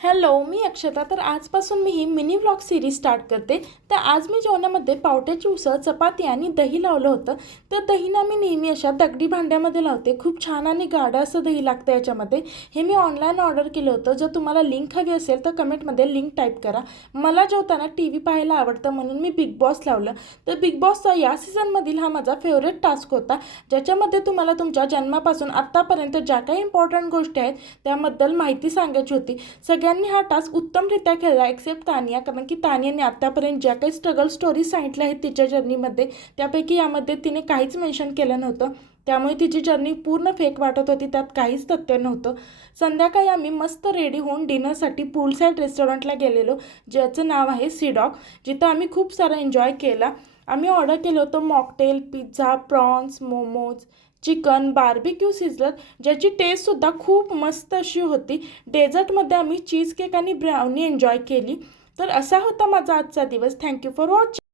Hello, मी अक्षता. तर आजपासून मी ही mini vlog series start करते. तर आज मी जेवणामध्ये पावट्याची उसळ, चपाती आणि दही लावलं होतं. तर दही ना मी नेहमी अशा दगडी भांड्यामध्ये लावते. खूप छान आणि गाढं असं दही लागतं याच्यामध्ये. हे मी ऑनलाईन ऑर्डर केलं होतं. जर तुम्हाला लिंक हवी असेल तर कमेंटमध्ये लिंक टाईप करा. मला जेवताना टी व्ही पाहायला आवडतं म्हणून मी बिग बॉस लावलं. तर बिग बॉसचा या सीझनमधील हा माझा फेवरेट टास्क होता, ज्याच्यामध्ये तुम्हाला तुमच्या जन्मापासून आत्तापर्यंत ज्या काही इम्पॉर्टंट गोष्टी आहेत त्याबद्दल माहिती सांगायची होती. सगळ्यांनी हा टास्क उत्तमरित्या खेळला एक्सेप्ट तानिया, कारण की तानियाने आत्तापर्यंत ज्या काही स्ट्रगल स्टोरीज सांगितल्या आहेत तिच्या जर्नीमध्ये, त्यापैकी यामध्ये तिने काहीच मेन्शन केलं नव्हतं. त्यामुळे तिची जर्नी पूर्ण फेक वाटत होती, त्यात काहीच तथ्य नव्हतं. संध्याकाळी आम्ही मस्त रेडी होऊन डिनरसाठी पूल साईड रेस्टॉरंटला गेलेलो, ज्याचं नाव आहे सीडॉक, जिथं आम्ही खूप सारा एन्जॉय केला. आम्ही ऑर्डर केलं होतं mocktail, pizza, prawns, momos, chicken, barbecue sizzler, ज्याची टेस्टसुद्धा खूप मस्त अशी होती. डेझर्टमध्ये आम्ही चीज केक आणि ब्राउनी एन्जॉय केली. तर असा होता माझा आजचा दिवस. Thank you for watching.